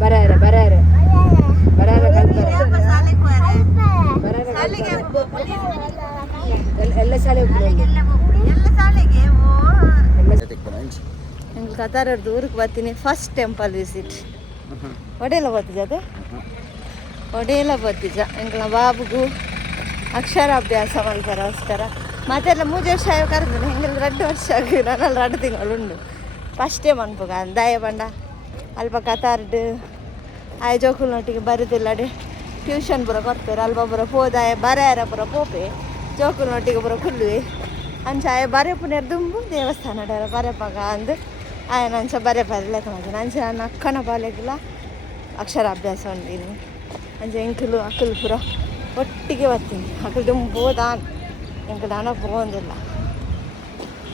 ಬರಾರೆ ಬರಾರೆ ಬರಾರೆ ಎಲ್ಲ ಶಾಲೆ ಎಂಗೆ ಕತಾರದ್ದು ಊರಿಗೆ ಬರ್ತೀನಿ ಫಸ್ಟ್ ಟೆಂಪಲ್ ವಿಸಿಟ್ ಒಡೆಯಲ್ಲ ಬರ್ತಿದ್ದ ಅದು ಒಡೆಯಲ್ಲ ಬರ್ತಿದ್ದ ಎಂಗೆ ಬಾಬುಗೂ ಅಕ್ಷರಾಭ್ಯಾಸ ಮಾಡ್ತಾರೋಸ್ಕರ ಮತ್ತೆಲ್ಲ 3 ವರ್ಷ ಆಗ ಕರೆದು ಹಿಂಗೆಲ್ಲ 2 ವರ್ಷ ಆಗಿ ನಾನಲ್ಲಿ 2 ತಿಂಗಳು ಉಂಡು ಫಸ್ಟ್ ಟೈಮ್ ಅನ್ಪೋಗ ದಾಯ ಬಂಡ ಅಲ್ಪ ಕತಾರ್ಡು ಆಯ ಜೋಕುಲ್ನೊಟ್ಟಿಗೆ ಬರೋದಿಲ್ಲ ಟ್ಯೂಷನ್ ಪೂರ ಕೊಡ್ತಾರೆ ಅಲ್ಪ ಪೂರ ಪೋದಾಯ ಬರೆಯಾರ ಪೂರ ಪೋಪೆ ಜೋಕುಲ್ನೊಟ್ಟಿಗೆ ಪೂರ ಕುಲ್ವಿ ಅಂಚ ಆಯ ಬರೆ ಪುನರ್ ದುಂಬು ದೇವಸ್ಥಾನ ಡಾರ ಬರೆಪಾಗ ಅಂದು ಆಯ ನಂಚ ಬರೆ ಲೆಕ್ಕ ಮಾಡ್ತೀನಿ ಅಂಚ ನನ್ನ ಅಕ್ಕನ ಬಾಲೆಗಿಲ್ಲ ಅಕ್ಷರಾಭ್ಯಾಸ ಉಂಟೀನಿ ಅಂಚ ಎಂಕಲು ಅಕ್ಕಲು ಪೂರ ಒಟ್ಟಿಗೆ ಬರ್ತೀನಿ ಅಕ್ಕಲು ದುಂಬು ದಾನ್ ಎಂಕಲು ಹಣ ಪೋಂದಿಲ್ಲ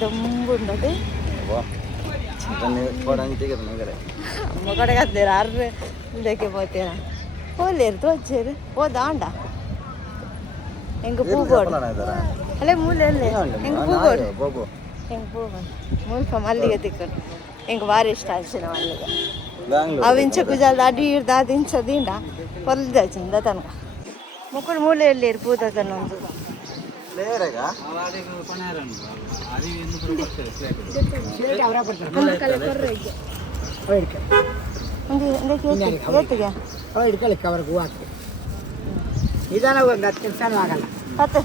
ದುಂಬುಂಡದು ಅಮ್ಮ ಕಡೆಗೆ ಹತ್ತಿರ ಅರ್ರೆ ಇದಕ್ಕೆ ಹೋಗ್ತೀರ ಹೋಗ್ಲೇರು ತೋಚೇರು ಹೋದಾಂಡ ಹೆಂಗೆ ಪೂಗೋಡು ಅಲ್ಲೇ ಮೂಲೆ ಅಲ್ಲೇ ಹೆಂಗೆ ಪೂಗೋಡು ಹೆಂಗೆ ಪೂಗೋಡು ಮುಲ್ಪ ಮಲ್ಲಿಗೆ ತಿಕ್ಕೊಂಡು ಹೆಂಗೆ ಭಾರಿ ಇಷ್ಟ ಆಯ್ತು ಮಲ್ಲಿಗೆ ಅವಿಂಚ ಕುಜಾಲ್ದ ಅಡಿ ಹಿಡ್ದು ಅದು ಇಂಚದಿಂದ ಹೊಲ್ದಾಚಿಂದ ತನಕ ಮುಕ್ಕಳು ಮೂಲೆಯಲ್ಲಿ ಪೂತ ತನ್ನೊಂದು ಹಿಡ್ಕೊಳ್ಳಿಕ್ಕೆ ಅವ್ರಿಗೆ ಹೂ ಹಾಕಿ ನಿಧಾನ ಒಂದು 10 ನಿಮಿಷನೂ ಆಗಲ್ಲ ಮತ್ತೆ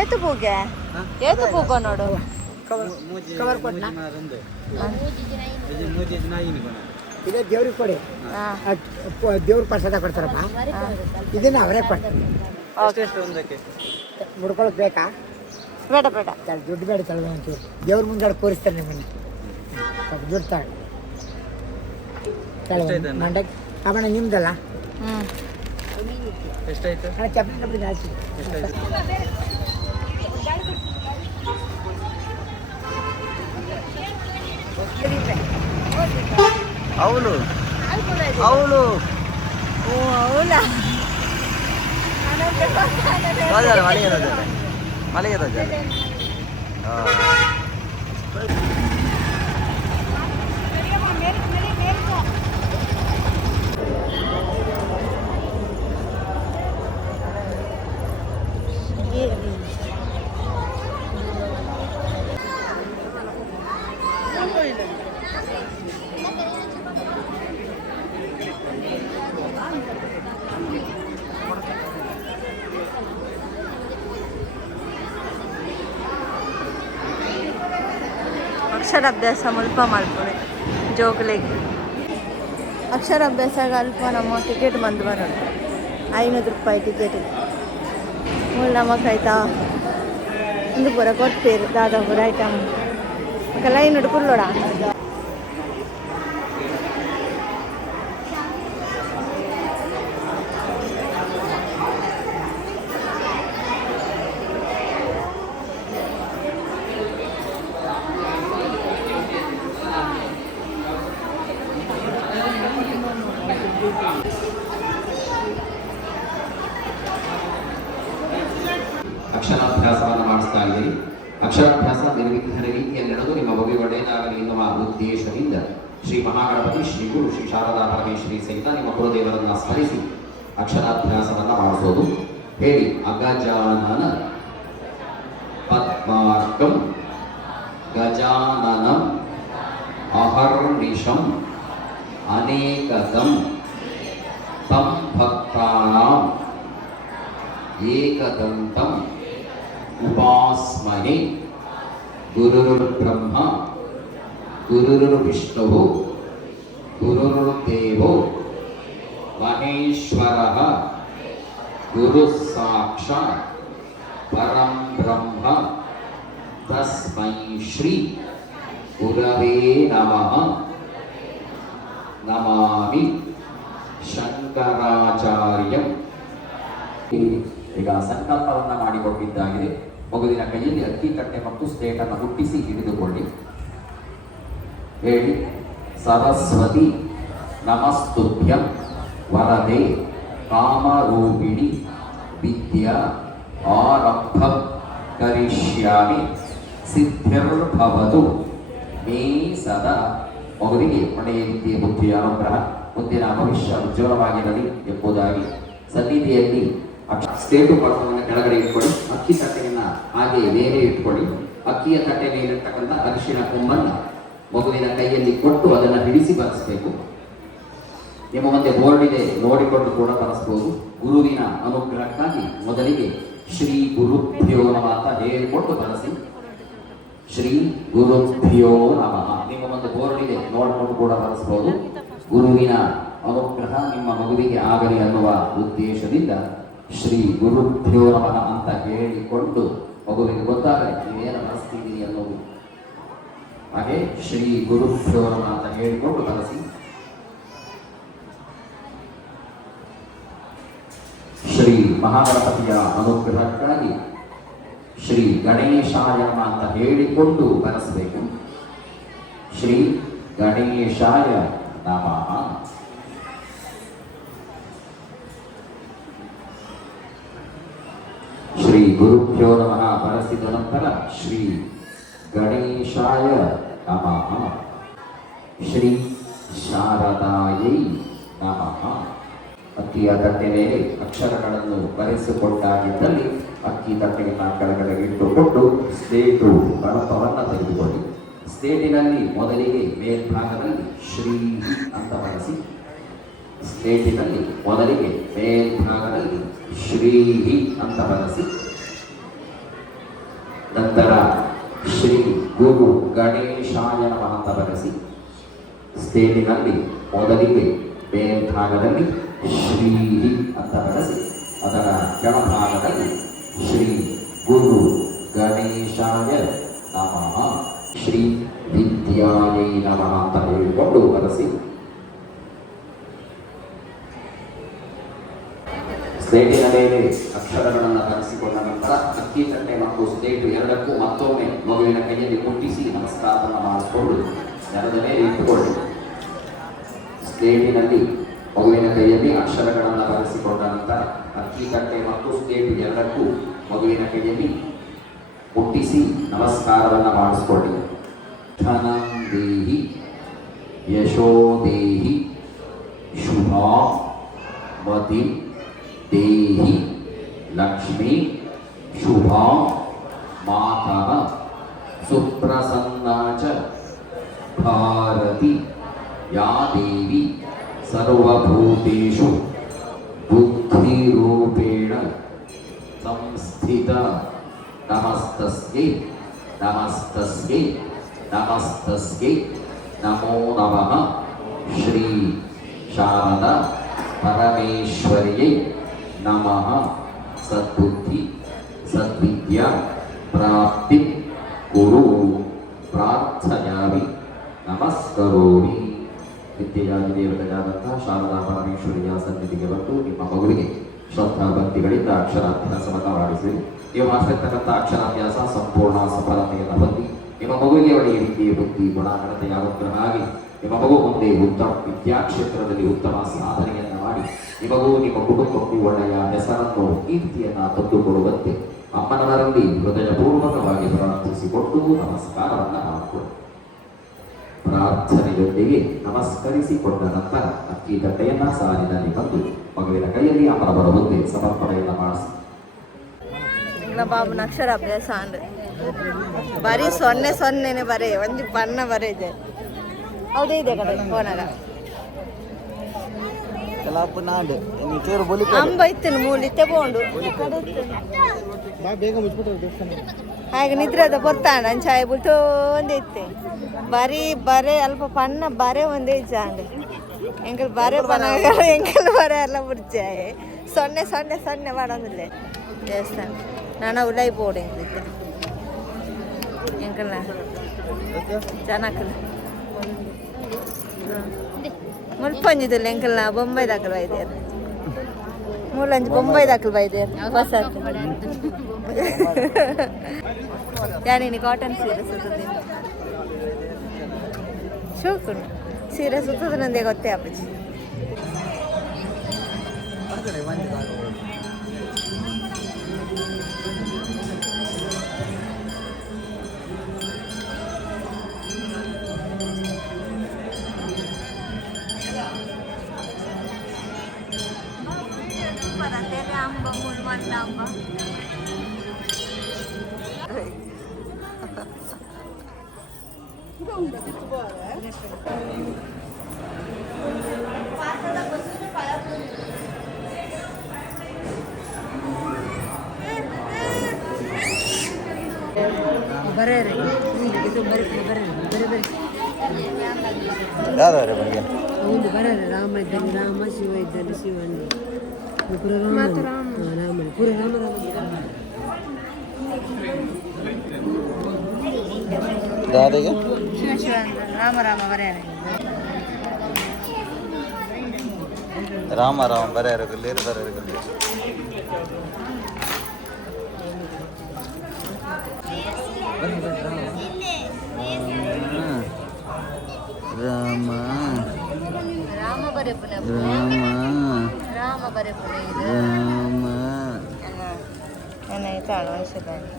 ಏತು ಪೂಗೆ ಏತು ಪೂಗೋ ನೋಡು ಕವರ್ ಕೊಟ್ಟ ಇದೇ ದೇವ್ರಿಗೆ ಕೊಡಿ ದೇವ್ರ ಪ್ರಸಾದ ಕೊಡ್ತಾರಮ್ಮ ಇದನ್ನ ಅವರೇ ಕೊಡ್ತಾರೆ ಮುಡ್ಕೊಳಕ್ ಬೇಕಾ ಬೇಡ ಬೇಡ ದುಡ್ಡು ಬೇಡ ತಳ ಒಂಚೂರು ದೇವ್ರ ಮುಂದೆ ಕೂರಿಸ್ತಾರೆ ನಿಮ್ಮನ್ನ ಸ್ವಲ್ಪ ದುಡ್ಡು ತಗೊಳ್ಳಿ ಮಂಡಕ್ಕೆ ಅವಣ ನಿಮ್ದಲ್ಲ ಚಪ್ಪಲಿ ಜಾಸ್ತಿ ಅವಳು ಅವಳು ಓ ಅವಳ ಮಳೆಗೆ ಮಳೆಗೆ ಅಕ್ಷರಾಭ್ಯಾಸ ಮುಲ್ಪ ಮಲ್ಪೊಡೆ ಜೋಗುಲೆಗೆ ಅಕ್ಷರಾಭ್ಯಾಸ ಅಲ್ಪ ನಮ್ಮ ಟಿಕೆಟ್ ಬಂದು ಬರೋದು 500 ರೂಪಾಯಿ ಟಿಕೆಟ್ ಮೂಲ ನಮಕಾಯ್ತಾ ಒಂದು ಪೂರ ಕೊಡ್ತೀರಿ ದಾದಾ ಪೂರ ಐಟಮ್ ಲೈನ್ ಹಿಡ್ಕೊಳ್ಳೋಡ ಅಕ್ಷರಾಭ್ಯಾಸವನ್ನು ಮಾಡಿಸ್ತಾ ಇದ್ದೀರಿ. ಅಕ್ಷರಾಭ್ಯಾಸ ನಿರ್ವಿಘ್ನ ರೀತಿಯಲ್ಲಿ ನಡೆದು ನಿಮ್ಮ ಬಗ್ಗೆ ಒಳ್ಳೆಯದಾಗಲಿ ಎನ್ನುವ ಉದ್ದೇಶದಿಂದ ಶ್ರೀ ಮಹಾಗಣಪತಿ ಶ್ರೀ ಗುರು ಶ್ರೀ ಶಾರದಾ ಪರಮೇಶ್ವರಿ ಸಹಿತ ನಿಮ್ಮ ಕುಲದೇವರನ್ನು ಸ್ಮರಿಸಿ ಅಕ್ಷರಾಭ್ಯಾಸವನ್ನು ಮಾಡಿಸೋದು. ಹೇಳಿ ಅಗಜಾನನ ಪದ್ಮಾರ್ಕಂ ಗಜಾನನಂ ಅಹರ್ನಿಶಂ ಅನೇಕದಂ ತಂ ಭಕ್ತಾನಾಂ ಏಕದಂತಂ ಉಪಾಸ್ಮಹೇ ಗುರುರ್ಬ್ರಹ್ಮ ಗುರುರ್ವಿಷ್ಣುಃ ಗುರುರ್ದೇವೋ ಮಹೇಶ್ವರಃ ಗುರುಃ ಸಾಕ್ಷಾತ್ ಪರಂ ಬ್ರಹ್ಮ ತಸ್ಮೈ ಶ್ರೀ ಗುರವೇ ನಮಃ ನಮಾಮಿ ಶಂಕರಾಚಾರ್ಯಂ. ಈಗ ಸಂಕಲ್ಪವನ್ನು ಮಾಡಿಕೊಟ್ಟಿದ್ದಾಗಿದೆ. ಮಗುವಿನ ಕೈಯಲ್ಲಿ ಅಕ್ಕಿ ತಟ್ಟೆ ಮತ್ತು ಸ್ಲೇಟನ್ನು ಹುಟ್ಟಿಸಿ ಹಿಡಿದುಕೊಳ್ಳಿ. ಹೇಳಿ ಸರಸ್ವತಿ ನಮಸ್ತುಭ್ಯಂ ವರದೆ ಕಾಮರೂಪಿಣಿ ವಿದ್ಯಾ ಆರಂಭ ಕರಿಷ್ಯಾಮಿ ಸಿದ್ಧಿರ್ಭವತು ಮೇ ಸದಾ. ಮಗುವಿಗೆ ಒಳ್ಳೆಯ ವಿದ್ಯೆ ಬುದ್ಧಿಯ ಅನುಗ್ರಹ, ಮುಂದಿನ ಭವಿಷ್ಯ ಉಜ್ವಲವಾಗಿರಲಿ ಎಂಬುದಾಗಿ ಸನ್ನಿಧಿಯಲ್ಲಿ ಸ್ಟೇಟು ಪರ್ಸವನ್ನು ಕೆಳಗಡೆ ಇಟ್ಕೊಳ್ಳಿ. ಅಕ್ಕಿ ತಟ್ಟೆಯನ್ನ ಹಾಗೆ ಬೇರೆ ಇಟ್ಕೊಳ್ಳಿ. ಅಕ್ಕಿಯ ತಟ್ಟೆ ಮೇಲಿರ್ತಕ್ಕಂಥ ಅರಿಶಿಣ ಕೊಂಬನ್ನು ಮಗುವಿನ ಕೈಯಲ್ಲಿ ಕೊಟ್ಟು ಅದನ್ನು ಹಿಡಿಸಿ ಬರೆಸಬೇಕು. ನಿಮ್ಮ ಮುಂದೆ ಬೋರ್ಡ್ ಇದೆ, ನೋಡಿಕೊಂಡು ಕೂಡ ಬರೆಸಬಹುದು. ಗುರುವಿನ ಅನುಗ್ರಹಕ್ಕಾಗಿ ಮೊದಲಿಗೆ ಶ್ರೀ ಗುರುಭ್ಯೋ ನಮಃ ಅಂತ ಹೇಳಿಕೊಂಡು ಬರೆಸಿ. ಶ್ರೀ ಗುರುಭ್ಯೋ ನಮಃ. ನಿಮ್ಮ ಮುಂದೆ ಬೋರ್ಡ್ ಇದೆ, ನೋಡಿಕೊಂಡು ಕೂಡ ಬರೆಸಬಹುದು. ಗುರುವಿನ ಅನುಗ್ರಹ ನಿಮ್ಮ ಮಗುವಿಗೆ ಆಗಲಿ ಅನ್ನುವ ಉದ್ದೇಶದಿಂದ ಶ್ರೀ ಗುರುಭ್ಯೋ ನಮಃ ಅಂತ ಹೇಳಿಕೊಂಡು ಮಗುವಿಗೆ ಗೊತ್ತಾಗಲಿ ನೀವೇನು ಬರೆಸ್ತಿದ್ದೀರಿ ಅನ್ನೋದು. ಹಾಗೆ ಶ್ರೀ ಗುರುಭ್ಯೋ ನಮಃ ಅಂತ ಹೇಳಿಕೊಂಡು ಬರೆಸಿ. ಶ್ರೀ ಮಹಾಗಣಪತಿಯ ಅನುಗ್ರಹಕ್ಕಾಗಿ ಶ್ರೀ ಗಣೇಶಾಯ ನಮಃ ಅಂತ ಹೇಳಿಕೊಂಡು ಬರೆಸಬೇಕು. ಶ್ರೀ ಗಣೇಶಾಯ ನಮಃ. ಶ್ರೀ ಗುರುಭ್ಯೋ ನಮಃ ಬರೆಸಿದ ನಂತರ ಶ್ರೀ ಗಣೇಶಾಯ ನಮಃ. ಶ್ರೀ ಶಾರದಾಯೈ ನಮಃ. ಅಕ್ಕಿಯ ತಟ್ಟೆ ಮೇಲೆ ಅಕ್ಷರಗಳನ್ನು ಬರೆಸಿಕೊಂಡಾಗಿದ್ದಲ್ಲಿ ಅಕ್ಕಿ ತಟ್ಟೆಯನ್ನು ಕೆಳಗಡೆ ಇಟ್ಟುಕೊಂಡು ಸ್ಲೇಟು ಬಳಪವನ್ನು ತೆಗೆದುಕೊಳ್ಳಿ. ಸ್ಲೇಟಿನಲ್ಲಿ ಮೊದಲಿಗೆ ಮೇಲ್ಭಾಗದಲ್ಲಿ ಶ್ರೀ ಅಂತ ಬರೆಸಿ. ಸ್ಲೇಟಿನಲ್ಲಿ ಮೊದಲಿಗೆ ಮೇಲ್ಭಾಗದಲ್ಲಿ ಶ್ರೀ ಅಂತ ಬರೆಸಿ. ನಂತರ ಶ್ರೀ ಗುರು ಗಣೇಶಾಯ ನಮಃ ಅಂತ ಬರೆಸಿ. ಸ್ಲೇಟಿನಲ್ಲಿ ಮೊದಲಿಗೆ ಮೇಲ್ಭಾಗದಲ್ಲಿ ಶ್ರೀ ಅಂತ ಬರೆಸಿ. ಅದರ ಕೆಳಭಾಗದಲ್ಲಿ ಶ್ರೀ ಗುರು ಗಣೇಶಾಯ ನಮಃ. ಶ್ರೀ ವಿದ್ಯಾಯೈ ನಮಃ ಅಂತ ಹೇಳಿಕೊಂಡು ಬರೆಸಿ. ಸ್ಲೇಟಿನ ಮೇಲೆ ಅಕ್ಷರಗಳನ್ನು ಬರೆಸಿಕೊಂಡ ನಂತರ ಅಕ್ಕಿ ತಟ್ಟೆ ಮತ್ತು ಸ್ಲೇಟು ಎರಡಕ್ಕೂ ಮತ್ತೊಮ್ಮೆ ಮಗುವಿನ ಕೈಯಲ್ಲಿ ಮುಟ್ಟಿಸಿ ನಮಸ್ಕಾರವನ್ನು ಮಾಡಿಸಿಕೊಂಡು ನೆಲದ ಮೇಲೆ ಇಟ್ಟುಕೊಳ್ಳಿ. ಸ್ಲೇಟಿನಲ್ಲಿ ಮಗುವಿನ ಕೈಯಲ್ಲಿ ಅಕ್ಷರಗಳನ್ನು ಬರೆಸಿಕೊಂಡ ನಂತರ ಅಕ್ಕಿ ತಟ್ಟೆ ಮತ್ತು ಸ್ಲೇಟು ಎರಡಕ್ಕೂ ಮಗುವಿನ ಕೈಯಲ್ಲಿ ಮುಟ್ಟಿಸಿ ನಮಸ್ಕಾರವನ್ನು ಮಾಡಿಸಿಕೊಳ್ಳಿ. ಧನಂ ದೇಹಿ ಯಶೋ ದೇಹಿ ಶುಭಾ ಮತಿ ದೇಹಿ ಲಕ್ಷ್ಮೀ ಶುಭಾ ಮಾತಃ ಸುಪ್ರಸನ್ನಾ ಚ ಭಾರತಿ ಯಾ ದೇವಿ ಸರ್ವಭೂತೇಷು ಬುದ್ಧಿರೂಪೇಣ ಸಂಸ್ಥಿತ. ನಮಸ್ತಸ್ಯೈ ನಮಸ್ತಸ್ಯೈ ನಮಸ್ತಸ್ಯೈ ನಮೋ ನಮಃ. ಶ್ರೀ ಶಾರದಾ ಪರಮೇಶ್ವರ್ಯೈ ನಮಃ. ಸದ್ಬುದ್ಧಿ ಸದ್ವಿದ್ಯಾ ಪ್ರಾಪ್ತಿ ಗುರು ಪ್ರಾರ್ಥಯಾಮಿ ನಮಸ್ಕರೋಮಿ. ವಿದ್ಯೆಯಾಗಿ ದೇವತೆಯಾದಂತಹ ಶಾರದಾ ಪರಮೇಶ್ವರಿಯ ಸನ್ನಿಧಿಗೆ ಬಂದು ನಿಮ್ಮ ಮಗುವಿಗೆ ಶ್ರದ್ಧಾ ಭಕ್ತಿಗಳಿಂದ ಅಕ್ಷರಾಭ್ಯಾಸವನ್ನು ಮಾಡಿಸಿ. ನೀವು ಮಾಡಿರ್ತಕ್ಕಂಥ ಅಕ್ಷರಾಭ್ಯಾಸ ಸಂಪೂರ್ಣ ಸಫಲತೆಯನ್ನು ಹೊಂದಿ ನಿಮ್ಮ ಮಗುವಿಗೆ ಒಳ್ಳೆಯ ವಿದ್ಯೆ ಬುದ್ಧಿ ಗುಣಾನತೆಯ ಅನುಗ್ರಹ ಆಗಿ ನಿಮ್ಮ ಮಗು ಮುಂದೆ ಉತ್ತಮ ವಿದ್ಯಾಕ್ಷೇತ್ರದಲ್ಲಿ ಉತ್ತಮ ಸಾಧನೆಯನ್ನು ಮಾಡಿ ನಿಮಗೂ ನಿಮ್ಮ ಕುಟುಂಬಕ್ಕೂ ಒಳ್ಳೆಯ ಹೆಸರನ್ನು ಕೀರ್ತಿಯನ್ನು ತಂದುಕೊಡುವಂತೆ ಅಮ್ಮನವರಲ್ಲಿ ಹೃದಯಪೂರ್ವಕವಾಗಿ ಪ್ರಾರ್ಥಿಸಿಕೊಂಡು ನಮಸ್ಕಾರವನ್ನು ಮಾಡಿಕೊಳ್ಳಿ. ಪ್ರಾರ್ಥನೆಯೊಂದಿಗೆ ನಮಸ್ಕರಿಸಿಕೊಂಡ ನಂತರ ಅಕ್ಕಿ ತಟ್ಟೆಯನ್ನ ಸಾಲಿನಲ್ಲಿ ಬಂದು ಮಗುವಿನ ಕೈಯಲ್ಲಿ ಅಮ್ಮನ ಬರುವಂತೆ ಸಮರ್ಪಣೆಯನ್ನು ಮಾಡಿಸಿ. ಬಾಬುನ ಅಕ್ಷರಾಭ್ಯಾಸ ಅಂದ್ರೆ ಬರೀ 0 ಬರೇ ಒಂದು ಬಣ್ಣ ಬರೆದೆ ಹೌದೇ ಇದೆ ಕಡೆ ಫೋನಾಗ ಅಂಬ ಇತ್ತೇನು ಮೂಲಿ ತಗೊಂಡು ಹಾಗೆ ನಿದ್ರದ ಬರ್ತಾಂಡ ಚಾಯ್ ಬಿಟ್ಟು ಒಂದೇ ಇತ್ತೆ ಬರೀ ಅಲ್ಪ ಪಣ್ಣ ಬರೇ ಒಂದೇ ಚಾಂಡ್ ಎಂಕಲ್ ಬರೇ ಪಣ ಎಂಕಲ್ ಬರೇ ಎಲ್ಲ ಬಿಡ್ಚಾಯ್ 0 ಮಾಡೋದಿಲ್ಲ ದೇವಸ್ಥಾನ ನಾನು ಉಲೈ ಬೋರ್ಡ್ ಎಂಕಲ್ ಎಂಕಲ್ನ ಚೆನ್ನಾಗಲ್ಲ ಮುಲ್ಪಂಜಿದಿಲ್ಲ ಎಂಕಲ್ನ ಬೊಂಬೈ ದಾಖಲು ಬೈದೇರು ಮೂಲಂಜಿ ಬೊಂಬೈ ದಾಖಲು ಬೈದೇರು ಹೊಸ ಯಾನಿ ಕಾಟನ್ ಸೀರೆ ಸುತ್ತದೆ ಶೋಕುಂಡು ಸೀರೆ ಸುತ್ತದೆ ನಂದೇ ಗೊತ್ತೇ ಅಪ್ಪಜಿ ಅಂಬ ಮುಳ್ಮಣ್ಣ ಅಂಬ ಯಾವ್ದವ್ರೆ ಬಗ್ಗೆ ಒಂದು ಬರಲ್ಲ ರಾಮ ಇದ್ದಾನೆ ರಾಮ ಶಿವ ಇದ್ದಾನೆ ಶಿವಣ್ಣ ಪುರ ರಾಮ ಪುರ ರಾಮ ಯಾರಿಗೆ ಶಿವ ರಾಮ ರಾಮ ಬರೆಯ ರಾಮ ರಾಮ ಬರೆಯರಗಲ್ಲಿ ಬರೆಯರಗಲ್ಲಿ ರಾಮ ರಾಮ ಬರೆ ಪುನಃ ರಾಮ ರಾಮ ಬರೆ ಪುನಃ ಇದು ರಾಮ ಏನಾಯ್ತಾಳು ವಯಸ್ಸದಾಗಿ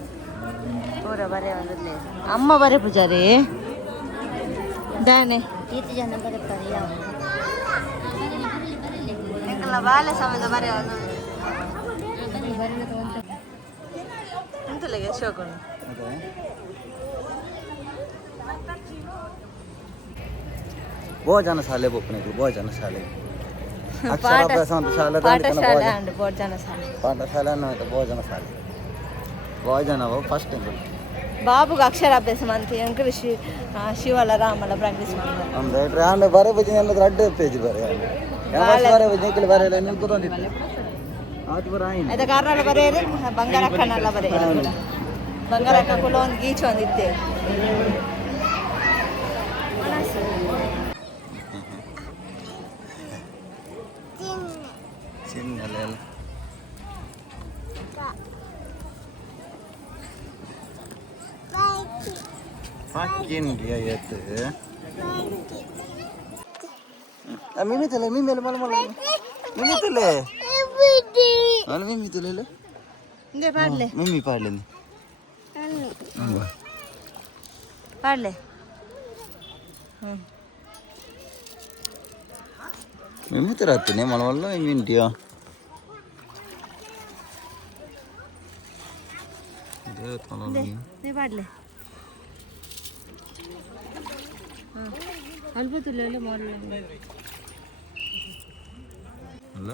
ಪೂರ ಬರೆ ಒಂದಲ್ಲೇ ಅಮ್ಮ ಬರೆ ಪೂಜಾರಿ ದಾನೆ ಈತ ಜನ ಬರೆತಾರೆ ಯಾವ ಎಂಕಲ್ಲ ಬಾಲ್ಯ ಸಮಯದ ಬರೆ ಎಂತಲ್ಲಿಗೆ ಶೋಕುಂಡು ಭೋಜನ ಶಾಲೆ ಬೋಪನಿಗೆ ಭೋಜನ ಶಾಲೆ ಪಾಠಶಾಲೆ ಅಂಡ್ ಭೋಜನ ಶಾಲೆ ಪಾಠಶಾಲೆ ಅನ್ನೋ ಭೋಜನ ಶಾಲೆ ಭೋಜನ ಫಸ್ಟ್ ತಿಂಗಳು ಬಾಬುಗೆ ಅಕ್ಷರಾಭ್ಯಾಸ ಮಾಡ್ತೀವಿ ಅಂಕಲ್ ಶಿವಲ ರಾಮಲ ಪ್ರಾಕ್ಟೀಸ್ ಮಾಡ್ತಾರೆ ನಮ್ದು ಆಂಡ ಬರೆ ಬಜ್ಜಿ ಎಲ್ಲ ಅಡ್ಡ ಪೇಜ್ ಬರೆ ಬರೆ ಬಜ್ಜಿ ಬರೆ ಎಲ್ಲ ನೀವು ಕೂತ್ಕೊಂಡಿತ್ತು ಆತು ಬರ ಆಯ್ತು అయితే కారణాల బరేది బంగారు అక్కనల్ల బరేది బంగారు అక్క కుల ಒಂದು ಗೀಚು ಒಂದಿತ್ತೆ ಚಿನ್ನಲೆಲ್ಲ ಹಾಕಿಂಡಿಯ ಎತ್ತು ಮಿಮಿತಲೆ ಮಿಮಿಲೆ ಮಲ ಮಲ ಮಿಮಿತಲೆ ಮಲ ಮಿಮಿತಲೆ ఇందే పాడలే మిమ్మీ పాడలేదు పాడలే మిమ్మీ తిరగత్తునే మన వల్ల మిమింటియా నే పాడలే అల్పతులేలో మాడలే ಅಲ್ಲ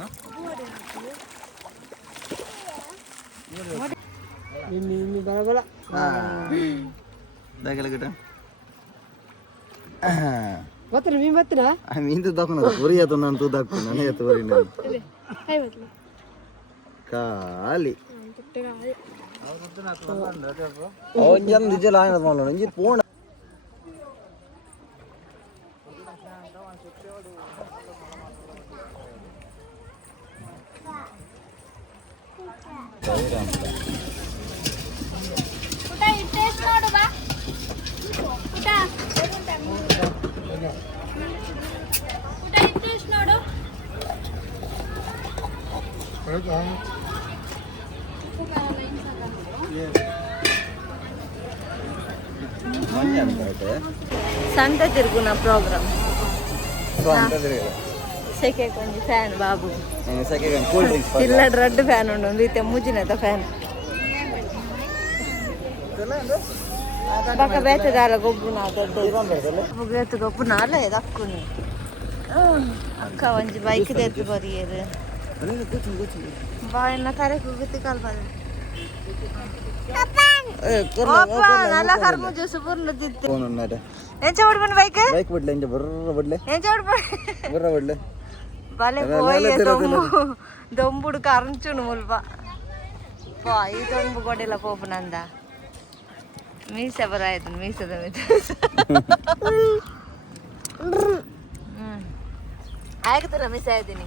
ನಿಮ್ಮಿ ಬರಬಲ ದಾಖಲೆಗಿಟ ಗೊತ್ತಿರ ಮೀ ಬತ್ತಿರ ಮೀಂದು ದಾಖನ ಬರಿ ಆಯ್ತು ನಾನು ತೂ ದಾಕ್ತು ನನಗೆ ಎತ್ತು ಬರಿ ನಾನು ಖಾಲಿ ಅವನ್ ನಿಜ ಆಯ್ನದ ಮಾಡೋಣ ಇಂಜಿ ಪೂರ್ಣ సంత తిరుగున ప్రోగ్రామ్ ಸೆಕೆ ಕೊಂಚ ಫ್ಯಾನ್ ಬಾಬು ಇಲ್ಲ ರೆಡ್ ಫ್ಯಾನ್ ಉಂಡು ಒಂದು ರೀತಿಯ ಮುಜಿನದ ಫ್ಯಾನ್ ಪಕ್ಕ ಬೇತದಾಲ ಗೊಬ್ಬುನ ದೊಡ್ಡ ಎತ್ತು ಗೊಬ್ಬುನ ಅಲ್ಲ ಇದು ಅಕ್ಕುನಿ ಅಕ್ಕ ಒಂಜಿ ಬೈಕ್ ಎತ್ತು ಬರಿಯರು ಬಾಯನ್ನ ಕರೆ ಕೂಗುತ್ತಿ ಕಲ್ಪದ ನಲ್ಲ ಕರ್ಮು ಜ್ಯೂಸ್ ಪೂರ್ಣ ತಿತ್ತು ಎಂಚ ಹೊಡ್ಬನ್ ಬೈಕ್ ಬೈಕ್ ಬಿಡ್ಲೆ ಇಂಜ ಬರ್ರ ಬಿಡ್ಲೆ ಎಂಚ ಹೊಡ್ಬನ್ ಬರ್ರ ಬಿಡ್ಲೆ ಬಲೆ పోయే దొంబుడు కరంచును ముల్ప పో ఈ దొంబు కొడెల పోపునంద మీస బరాయతను మీసద ಆಯ್ತಲ್ಲ ಮಿಸ್ ಆಯ್ತೀನಿ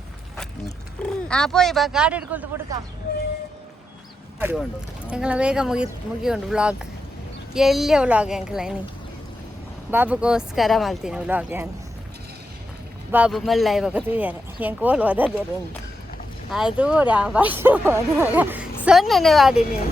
പോയി ಬಾ ಗಾಡಿ ಹಿಡ್ಕೊಳ್ತು ಬಿಡುಕ ಎಂಕಲ ಬೇಗ ಮುಗಿಯುಂಡು ವ್ಲಾಗ್ ಎಲ್ಲಿಯ ವ್ಲಾಗ್ ಎಂಕಲ ಇನಿ ಬಾಬುಗೋಸ್ಕರ ಮಾಡ್ತೀನಿ ವ್ಲಾಗ್ ಯಾನು ಬಾಬು ಮಲ್ಲ ಇವಾಗ ತುಯ್ಯಾರ ಹೆಂಗೆ ಕೋಲು ಓದೋದೇರು ಆಯ್ತು ಭಾಷೆ ಸೊನ್ನೆ ಮಾಡಿ ನೀವು